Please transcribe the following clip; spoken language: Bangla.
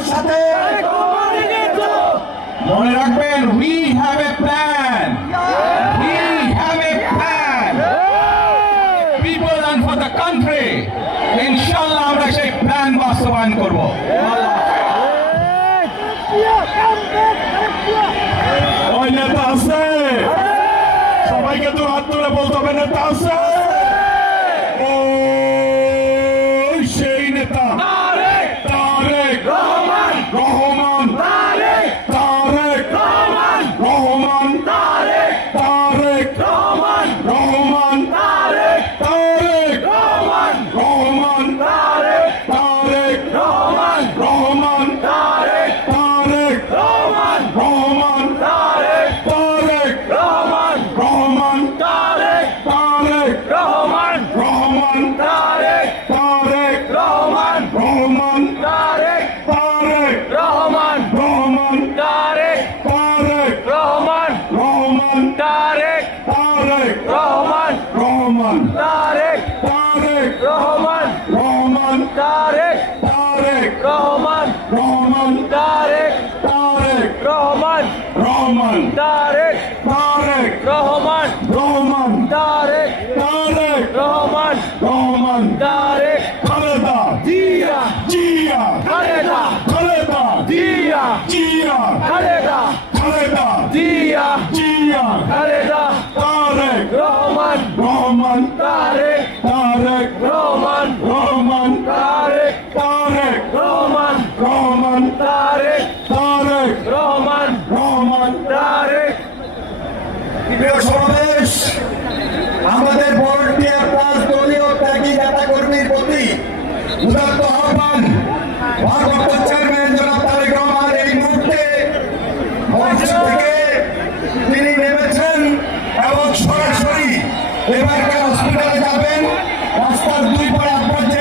বাংলার সাথে মনে রাখবেন, we have a plan, we have a plan, people and for the country. ইনশাআল্লাহ আমরা সেই প্ল্যান বাস্তবায়ন করব। ওই নেতা আছে, সবাইকে তো হাত তুলে বলতে হবে নেতা আছে। ও সেই নেতা তারেক রহমান, তারেক রহমান, তারেক রহমান, তারেক রহমান, তারেক রহমান, তারেক রহমান, তারেক রহমান, তারেক রহমান, তারেক রহমান, তারেক রহমান, তারেক রহমান, তারেক রহমান, তারেক রহমান, তারেক রহমান, তারেক রহমান, তারেক রহমান, তারেক খালেদা জিয়া, খালেদা জিয়া, খালেদা জিয়া, তারেক রহমান, তারেক রহমান, তারেক রহমান, তারেক রহমান। প্রিয় সমাবেশ, আমাদের ভলান্টিয়ার প্লাস দলীয় ত্যাগী নেতা কর্মীর প্রতি উদাত্ত আহ্বান। ভারপ্রাপ্ত চেয়ারম্যান জনাব তারেক রহমান এই মুহূর্তে মঞ্চ থেকে তিনি নেমেছেন এবং সরাসরি এবারকার হসপিটালে যাবেন। রাস্তার দুই পাড়ে আপনার যে